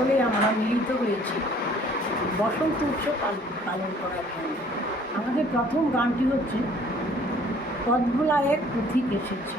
সকলেই আমরা মিলিত হয়েছি। বসন্ত উৎসব পালন করার জন্য। আমাদের প্রথম গানটি হচ্ছে, পদ্মলায়ের পুঁথি এসেছে।